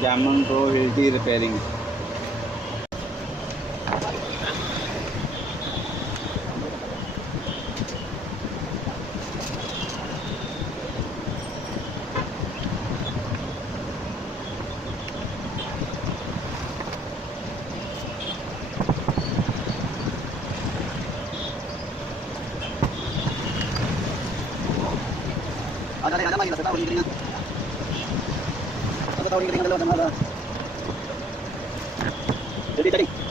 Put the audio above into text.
Jaman Pro Healthy Repairing. Ada lagi nasa tao ni ringan. Nasa tao ni ringan dalawa ng mga. Jadi.